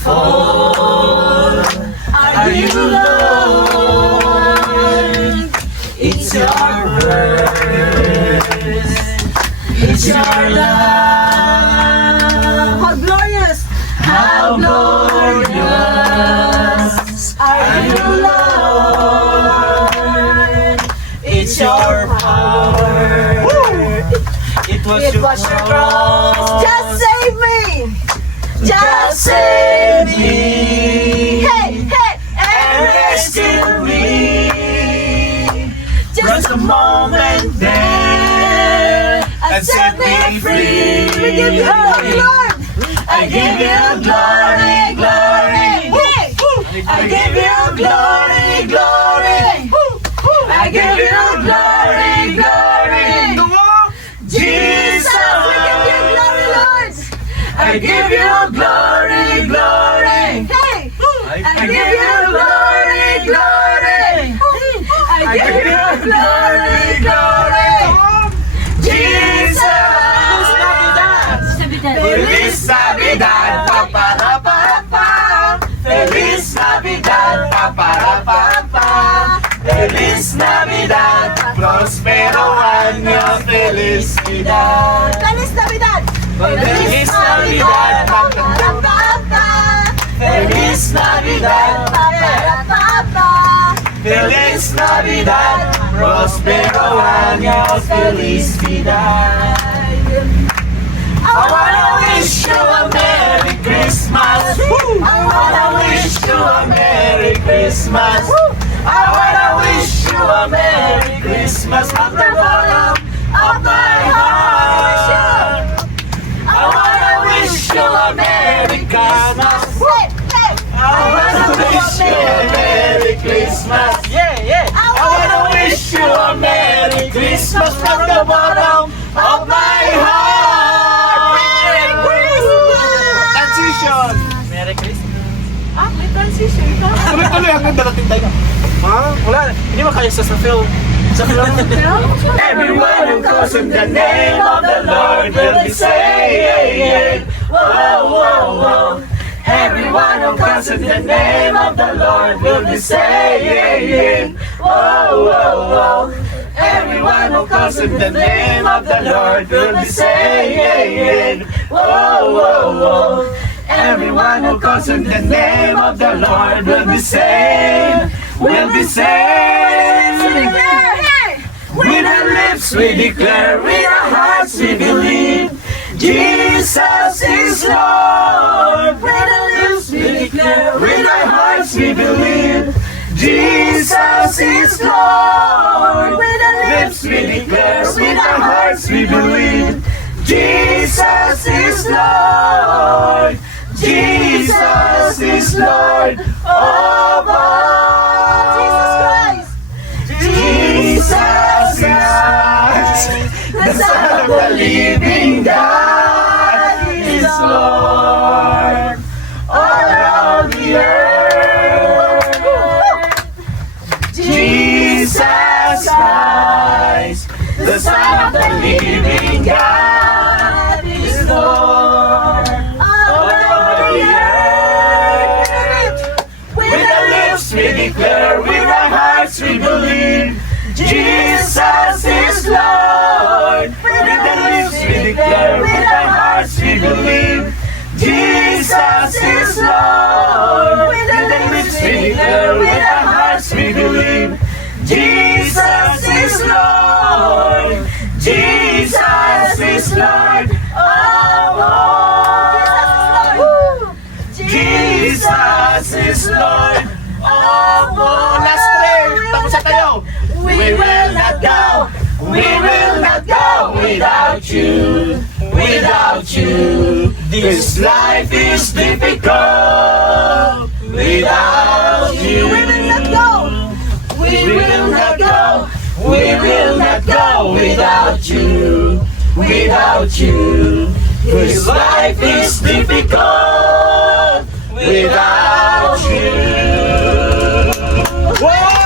faithful are you, Lord. It's your word, it's your love. How glorious! How glorious are you, Lord. It's your power. It was It your was your cross. cross. Just save me! Just save me. Hey, hey! And rescue me. Just a moment there and set me free. We give you glory, Lord! I give you glory, glory. Hey! I give you glory, glory. I give you glory, glory. Jesus, We give you glory, Lord! I give you glory, glory. Hey! I give you glory, glory. I give you glory, glory. Jesus, Feliz Navidad, pa-pa-ra-pa-pa. Feliz Navidad, pa-pa-ra-pa-pa. Feliz Navidad, prospero año, felicidad. Feliz Navidad! Feliz Navidad, Pa-pa-ra-pa-pa. Feliz Navidad, Pa-pa-ra-pa-pa. Feliz Navidad, prospero año, felicidad. I wanna wish you a Merry Christmas. I wanna wish you a Merry Christmas. I wanna wish you a Merry Christmas from the bottom of my heart. I wanna wish you a Merry Christmas. Hey, hey! I wanna wish you a Merry Christmas. I wanna wish you a Merry Christmas from the bottom of my heart. Merry Christmas! Transition. Merry Christmas. Ah, may transition ka? Tuloy-tuloy hanggang darating tayo. Ha? Wala. Hindi mo kaya sa film. Sa film. Everyone who calls on the name of the Lord will be saved. Whoa, whoa, whoa. Everyone who calls on the name of the Lord will be saved. Whoa, whoa, whoa. Everyone who calls on the name of the Lord will be saved. Whoa, whoa, whoa. Everyone who calls on the name of the Lord will be saved. Will be saved. Hey! With our lips we declare, with our hearts we believe, Jesus is Lord. With our lips we declare, with our hearts we believe, Jesus is Lord. With our lips we declare, with our hearts we believe, Jesus is Lord. Jesus is Lord of all. Jesus Christ! Jesus Christ, the Son of the living God, is Lord all of the earth. Jesus Christ, the Son of the living God, is Lord all of the earth. With our lips we declare, with our hearts we believe, Jesus is Lord. With our lips we declare, with our hearts we believe, Jesus is Lord. With our lips we declare, with our hearts we believe, Jesus is Lord. Jesus is Lord of all. Jesus is Lord of all. Last prayer. Tapos na tayo. We will not go. We will not go without you. Without you. This life is difficult. Without you. We will not go! We will not go. We will not go without you. Without you. This life is difficult without you. Whoa!